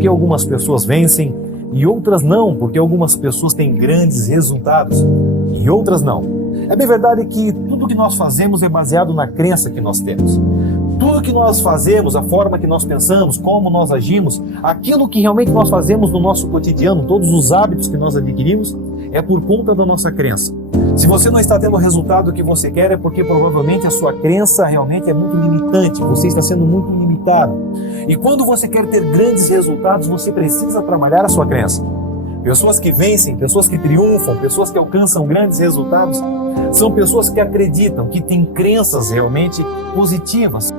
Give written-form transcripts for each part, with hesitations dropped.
porque algumas pessoas vencem e outras não, porque algumas pessoas têm grandes resultados e outras não. É bem verdade que tudo que nós fazemos é baseado na crença que nós temos. Tudo que nós fazemos, a forma que nós pensamos, como nós agimos, aquilo que realmente nós fazemos no nosso cotidiano, todos os hábitos que nós adquirimos, é por conta da nossa crença. Se você não está tendo o resultado que você quer, é porque provavelmente a sua crença realmente é muito limitante, você está sendo muito limitado. E quando você quer ter grandes resultados, você precisa trabalhar a sua crença. Pessoas que vencem, pessoas que triunfam, pessoas que alcançam grandes resultados, são pessoas que acreditam, que têm crenças realmente positivas.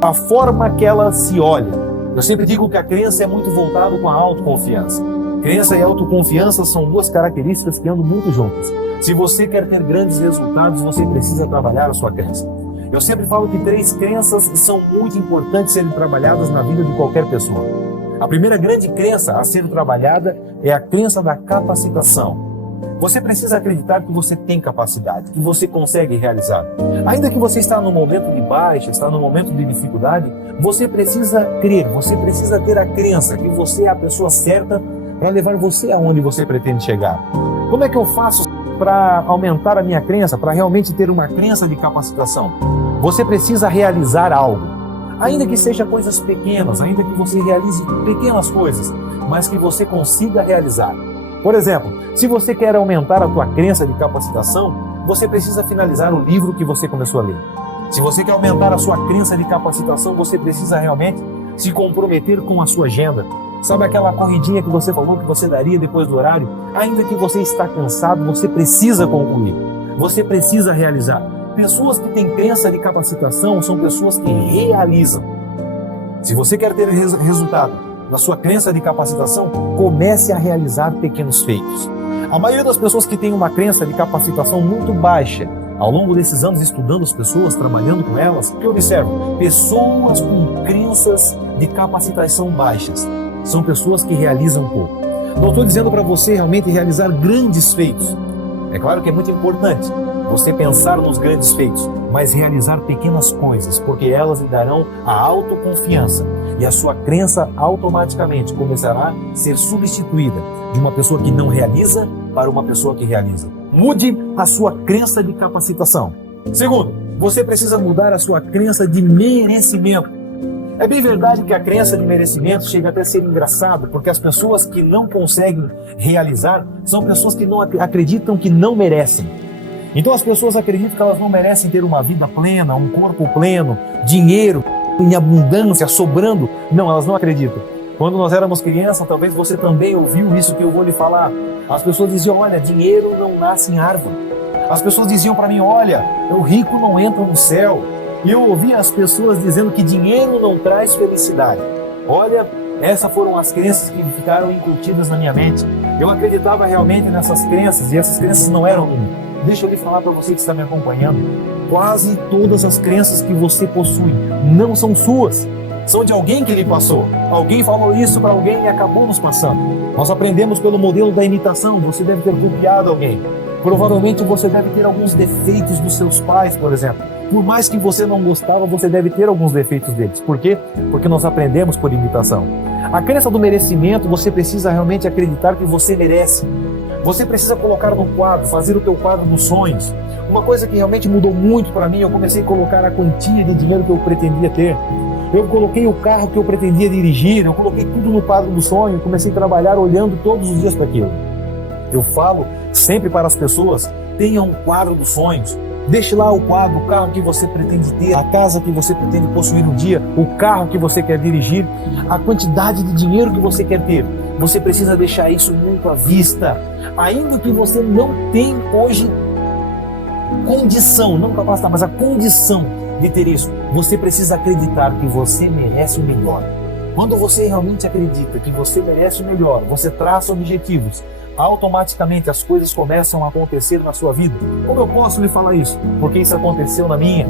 A forma que ela se olha. Eu sempre digo que a crença é muito voltada com a autoconfiança. Crença e autoconfiança são duas características que andam muito juntas. Se você quer ter grandes resultados, você precisa trabalhar a sua crença. Eu sempre falo que 3 crenças são muito importantes serem trabalhadas na vida de qualquer pessoa. A primeira grande crença a ser trabalhada é a crença da capacitação. Você precisa acreditar que você tem capacidade, que você consegue realizar. Ainda que você está num momento de baixa, está num momento de dificuldade, você precisa crer, você precisa ter a crença que você é a pessoa certa para levar você aonde você pretende chegar. Como é que eu faço para aumentar a minha crença, para realmente ter uma crença de capacitação? Você precisa realizar algo. Ainda que seja coisas pequenas, ainda que você realize pequenas coisas, mas que você consiga realizar. Por exemplo, se você quer aumentar a tua crença de capacitação, você precisa finalizar o livro que você começou a ler. Se você quer aumentar a sua crença de capacitação, você precisa realmente se comprometer com a sua agenda. Sabe aquela corridinha que você falou que você daria depois do horário? Ainda que você está cansado, você precisa concluir. Você precisa realizar. Pessoas que têm crença de capacitação são pessoas que realizam. Se você quer ter resultado na sua crença de capacitação, comece a realizar pequenos feitos. A maioria das pessoas que tem uma crença de capacitação muito baixa, ao longo desses anos estudando as pessoas, trabalhando com elas, o que eu observo? Pessoas com crenças de capacitação baixas. São pessoas que realizam pouco. Não estou dizendo para você realmente realizar grandes feitos. É claro que é muito importante você pensar nos grandes feitos, mas realizar pequenas coisas, porque elas lhe darão a autoconfiança e a sua crença automaticamente começará a ser substituída de uma pessoa que não realiza para uma pessoa que realiza. Mude a sua crença de capacitação. Segundo, você precisa mudar a sua crença de merecimento. É bem verdade que a crença de merecimento chega até a ser engraçado, porque as pessoas que não conseguem realizar são pessoas que não acreditam que não merecem. Então as pessoas acreditam que elas não merecem ter uma vida plena, um corpo pleno, dinheiro em abundância, sobrando. Não, elas não acreditam. Quando nós éramos crianças, talvez você também ouviu isso que eu vou lhe falar. As pessoas diziam, olha, dinheiro não nasce em árvore. As pessoas diziam para mim, olha, o rico não entra no céu. E eu ouvi as pessoas dizendo que dinheiro não traz felicidade. Olha, essas foram as crenças que ficaram incutidas na minha mente. Eu acreditava realmente nessas crenças e essas crenças não eram minhas. Deixa eu lhe falar para você que está me acompanhando. Quase todas as crenças que você possui não são suas. São de alguém que lhe passou. Alguém falou isso para alguém e acabou nos passando. Nós aprendemos pelo modelo da imitação. Você deve ter copiado alguém. Provavelmente você deve ter alguns defeitos dos seus pais, por exemplo. Por mais que você não gostava, você deve ter alguns defeitos deles. Por quê? Porque nós aprendemos por imitação. A crença do merecimento, você precisa realmente acreditar que você merece. Você precisa colocar no quadro, fazer o teu quadro dos sonhos. Uma coisa que realmente mudou muito para mim, eu comecei a colocar a quantia de dinheiro que eu pretendia ter. Eu coloquei o carro que eu pretendia dirigir, eu coloquei tudo no quadro do sonho, comecei a trabalhar olhando todos os dias para aquilo. Eu falo sempre para as pessoas, tenha um quadro dos sonhos. Deixe lá o quadro, o carro que você pretende ter, a casa que você pretende possuir um dia, o carro que você quer dirigir, a quantidade de dinheiro que você quer ter. Você precisa deixar isso muito à vista. Ainda que você não tenha hoje condição, não capacidade, mas a condição de ter isso, você precisa acreditar que você merece o melhor. Quando você realmente acredita que você merece o melhor, você traça objetivos, automaticamente as coisas começam a acontecer na sua vida. Como eu posso lhe falar isso? Porque isso aconteceu na minha.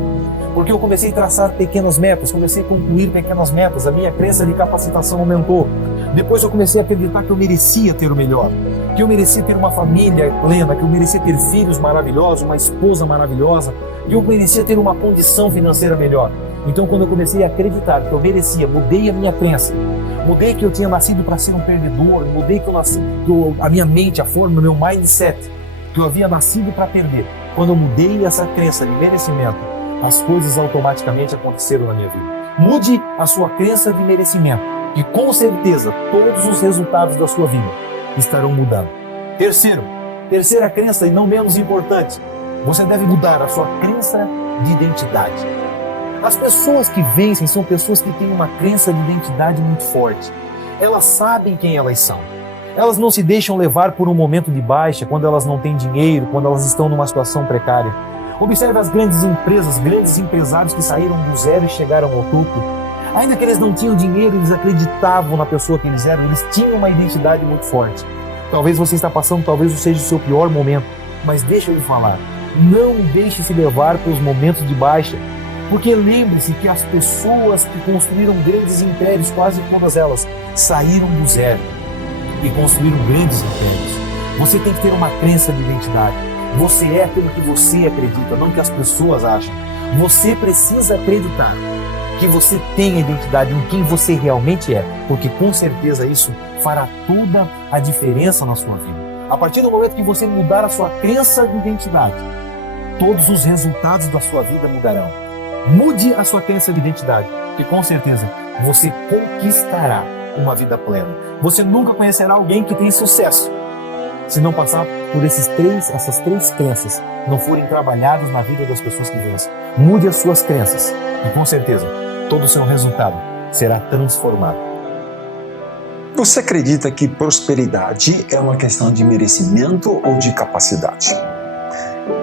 Porque eu comecei a traçar pequenas metas, comecei a concluir pequenas metas, a minha crença de capacitação aumentou. Depois eu comecei a acreditar que eu merecia ter o melhor, que eu merecia ter uma família plena, que eu merecia ter filhos maravilhosos, uma esposa maravilhosa, que eu merecia ter uma condição financeira melhor. Então, quando eu comecei a acreditar que eu merecia, mudei a minha crença, mudei que eu tinha nascido para ser um perdedor, mudei que a minha mente, a forma, o meu mindset, que eu havia nascido para perder. Quando eu mudei essa crença de merecimento, as coisas automaticamente aconteceram na minha vida. Mude a sua crença de merecimento, e com certeza todos os resultados da sua vida estarão mudando. Terceira crença e não menos importante, você deve mudar a sua crença de identidade. As pessoas que vencem são pessoas que têm uma crença de identidade muito forte. Elas sabem quem elas são. Elas não se deixam levar por um momento de baixa, quando elas não têm dinheiro, quando elas estão numa situação precária. Observe as grandes empresas, grandes empresários que saíram do zero e chegaram ao topo. Ainda que eles não tinham dinheiro, eles acreditavam na pessoa que eles eram, eles tinham uma identidade muito forte. Talvez você está passando, talvez seja o seu pior momento, mas deixa eu lhe falar, não deixe se levar pelos momentos de baixa, porque lembre-se que as pessoas que construíram grandes impérios, quase todas elas, saíram do zero e construíram grandes impérios. Você tem que ter uma crença de identidade. Você é aquilo que você acredita, não que as pessoas acham. Você precisa acreditar que você tem a identidade em quem você realmente é, porque com certeza isso fará toda a diferença na sua vida. A partir do momento que você mudar a sua crença de identidade, todos os resultados da sua vida mudarão. Mude a sua crença de identidade, que com certeza você conquistará uma vida plena. Você nunca conhecerá alguém que tem sucesso se não passar por essas três crenças, não forem trabalhadas na vida das pessoas que vencem. Mude as suas crenças e com certeza todo o seu resultado será transformado. Você acredita que prosperidade é uma questão de merecimento ou de capacidade?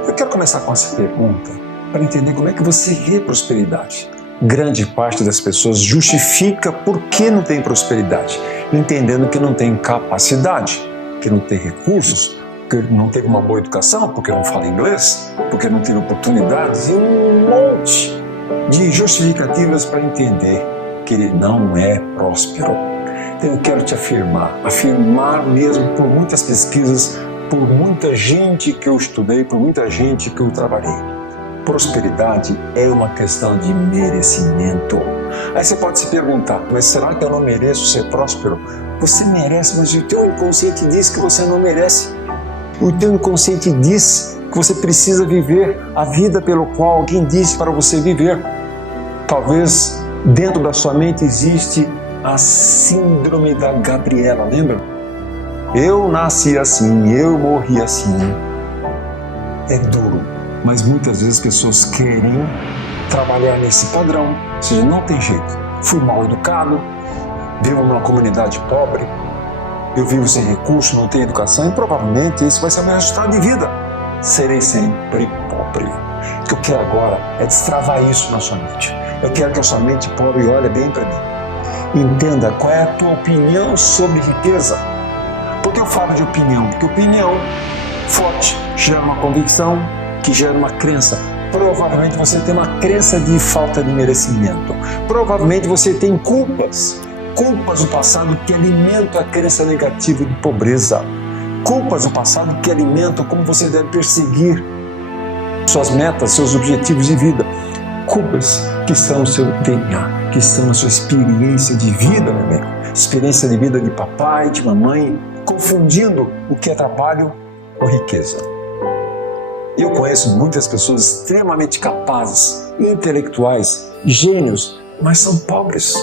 Eu quero começar com essa pergunta para entender como é que você vê prosperidade. Grande parte das pessoas justifica por que não tem prosperidade, entendendo que não tem capacidade, que não tem recursos, porque não teve uma boa educação, porque não fala inglês, porque não teve oportunidades e um monte de justificativas para entender que ele não é próspero. Então eu quero te afirmar mesmo por muitas pesquisas, por muita gente que eu estudei, por muita gente que eu trabalhei. Prosperidade é uma questão de merecimento. Aí você pode se perguntar, mas será que eu não mereço ser próspero? Você merece, mas o teu inconsciente diz que você não merece. O teu inconsciente diz que você precisa viver a vida pelo qual alguém disse para você viver. Talvez dentro da sua mente existe a síndrome da Gabriela, lembra? Eu nasci assim, eu morri assim. É duro, mas muitas vezes as pessoas querem trabalhar nesse padrão, ou seja, não tem jeito. Fui mal educado, vivo numa comunidade pobre, eu vivo sem recurso, não tenho educação e provavelmente esse vai ser o meu resultado de vida. Serei sempre pobre. O que eu quero agora é destravar isso na sua mente. Eu quero que a sua mente pobre olhe bem para mim. Entenda qual é a tua opinião sobre riqueza. Por que eu falo de opinião? Porque opinião forte gera uma convicção, que gera uma crença. Provavelmente você tem uma crença de falta de merecimento. Provavelmente você tem culpas do passado que alimentam a crença negativa de pobreza. Culpas do passado que alimentam como você deve perseguir suas metas, seus objetivos de vida. Culpas que estão no seu DNA, que estão na sua experiência de vida, meu amigo. Experiência de vida de papai, de mamãe, confundindo o que é trabalho com riqueza. Eu conheço muitas pessoas extremamente capazes, intelectuais, gênios, mas são pobres.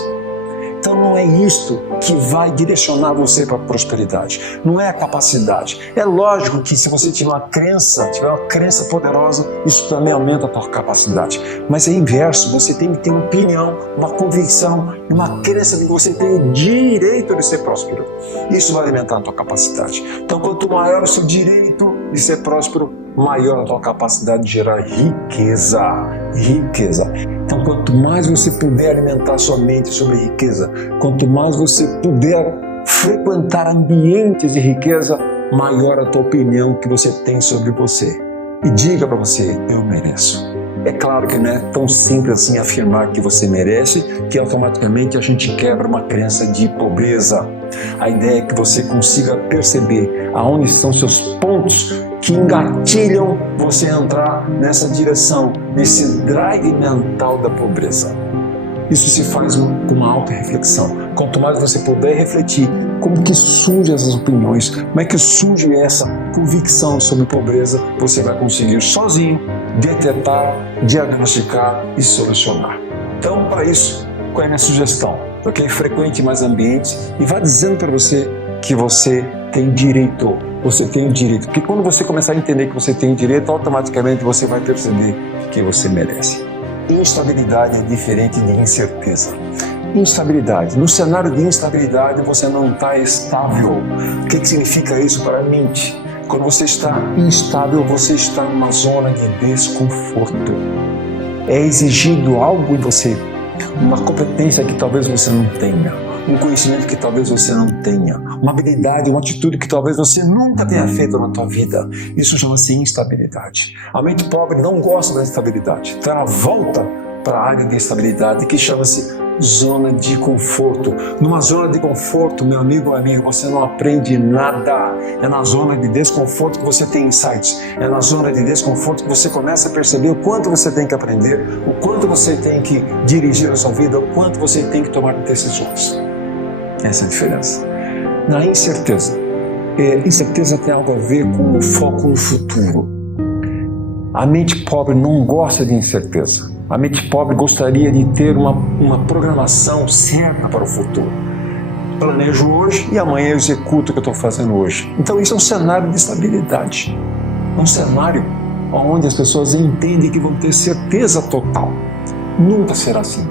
Então não é isto que vai direcionar você para a prosperidade. Não é a capacidade. É lógico que se você tiver uma crença poderosa, isso também aumenta a tua capacidade. Mas é inverso, você tem que ter uma opinião, uma convicção, uma crença de que você tem o direito de ser próspero. Isso vai alimentar a tua capacidade. Então quanto maior o seu direito de ser próspero, maior a tua capacidade de gerar riqueza. Então, quanto mais você puder alimentar sua mente sobre riqueza, quanto mais você puder frequentar ambientes de riqueza, maior a tua opinião que você tem sobre você. E diga para você, eu mereço. É claro que não é tão simples assim afirmar que você merece, que automaticamente a gente quebra uma crença de pobreza. A ideia é que você consiga perceber aonde estão seus pontos que engatilham você a entrar nessa direção, nesse drive mental da pobreza. Isso se faz com uma auto-reflexão. Quanto mais você puder refletir como que surgem essas opiniões, como é que surge essa convicção sobre pobreza, você vai conseguir sozinho detectar, diagnosticar e solucionar. Então, para isso, qual é a minha sugestão? Ok? Frequente mais ambientes e vá dizendo para você que você tem direito. Você tem o direito. Porque quando você começar a entender que você tem direito, automaticamente você vai perceber que você merece. Instabilidade é diferente de incerteza. Instabilidade. No cenário de instabilidade, você não está estável. O que significa isso para a mente? Quando você está instável, você está numa zona de desconforto. É exigido algo em você, uma competência que talvez você não tenha, um conhecimento que talvez você não tenha, uma habilidade, uma atitude que talvez você nunca tenha feito na tua vida. Isso chama-se instabilidade. A mente pobre não gosta da instabilidade, então ela volta para a área de instabilidade, que chama-se zona de conforto. Numa zona de conforto, meu amigo ou amiga, você não aprende nada. É na zona de desconforto que você tem insights. É na zona de desconforto que você começa a perceber o quanto você tem que aprender, o quanto você tem que dirigir a sua vida, o quanto você tem que tomar decisões. Essa é a diferença. Na incerteza. Incerteza tem algo a ver com o foco no futuro. A mente pobre não gosta de incerteza. A mente pobre gostaria de ter uma programação certa para o futuro. Planejo hoje e amanhã eu executo o que eu estou fazendo hoje. Então isso é um cenário de estabilidade. É um cenário onde as pessoas entendem que vão ter certeza total. Nunca será assim.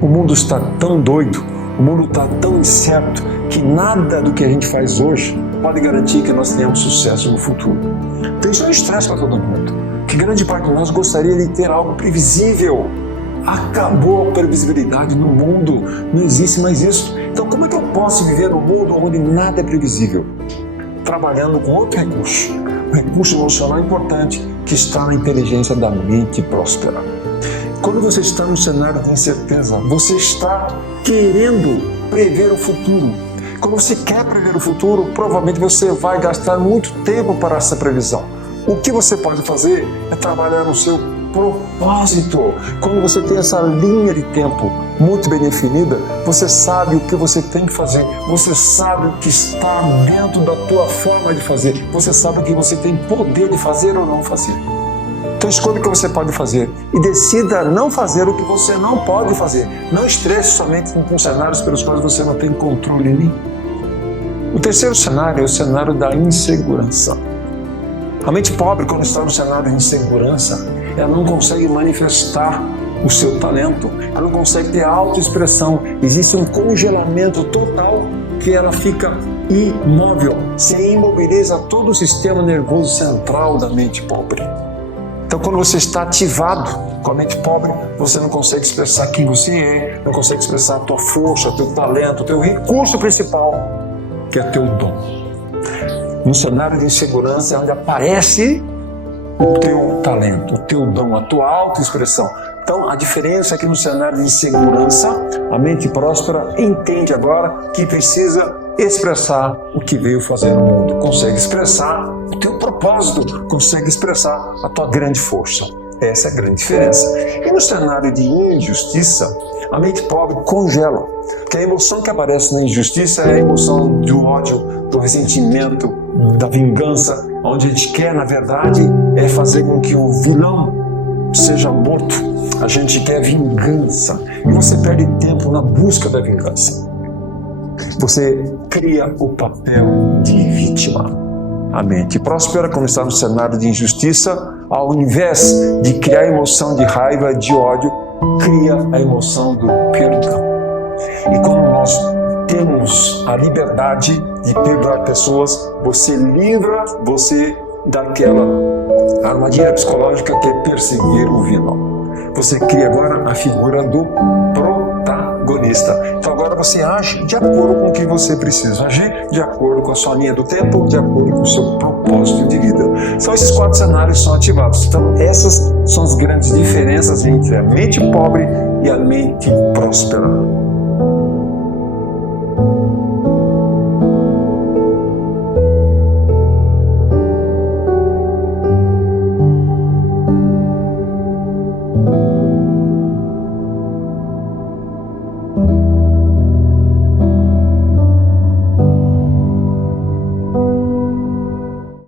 O mundo está tão doido, o mundo está tão incerto, que nada do que a gente faz hoje pode garantir que nós tenhamos sucesso no futuro. Então isso é um estresse para todo mundo. Que grande parte de nós gostaria de ter algo previsível. Acabou a previsibilidade no mundo, não existe mais isso. Então como é que eu posso viver num mundo onde nada é previsível? Trabalhando com outro recurso, um recurso emocional importante que está na inteligência da mente próspera. Quando você está num cenário de incerteza, você está querendo prever o futuro. Quando você quer prever o futuro, provavelmente você vai gastar muito tempo para essa previsão. O que você pode fazer é trabalhar no seu propósito. Quando você tem essa linha de tempo muito bem definida, você sabe o que você tem que fazer, você sabe o que está dentro da tua forma de fazer, você sabe o que você tem poder de fazer ou não fazer. Então escolha o que você pode fazer e decida não fazer o que você não pode fazer. Não estresse somente com cenários pelos quais você não tem controle nenhum. O terceiro cenário é o cenário da insegurança. A mente pobre, quando está no cenário de insegurança, ela não consegue manifestar o seu talento, ela não consegue ter autoexpressão. Existe um congelamento total que ela fica imóvel, se imobiliza todo o sistema nervoso central da mente pobre. Então, quando você está ativado com a mente pobre, você não consegue expressar quem você é, não consegue expressar a tua força, o teu talento, o teu recurso principal, que é o teu dom. No cenário de insegurança é onde aparece o teu talento, o teu dom, a tua autoexpressão. Então, a diferença é que no cenário de insegurança, a mente próspera entende agora que precisa expressar o que veio fazer no mundo. Consegue expressar o teu propósito, consegue expressar a tua grande força. Essa é a grande diferença. E no cenário de injustiça, a mente pobre congela. Porque a emoção que aparece na injustiça é a emoção do ódio, do ressentimento, da vingança, onde a gente quer, na verdade, é fazer com que o vilão seja morto. A gente quer vingança. E você perde tempo na busca da vingança. Você cria o papel de vítima. A mente próspera, quando está no cenário de injustiça, ao invés de criar a emoção de raiva, de ódio, cria a emoção do perdão. E quando nós temos a liberdade de perdoar pessoas, você livra você daquela armadilha psicológica que é perseguir o vilão. Você cria agora a figura do protagonista. Então agora você age de acordo com o que você precisa agir, de acordo com a sua linha do tempo, de acordo com o seu propósito de vida. São esses 4 cenários que são ativados. Então essas são as grandes diferenças entre a mente pobre e a mente próspera.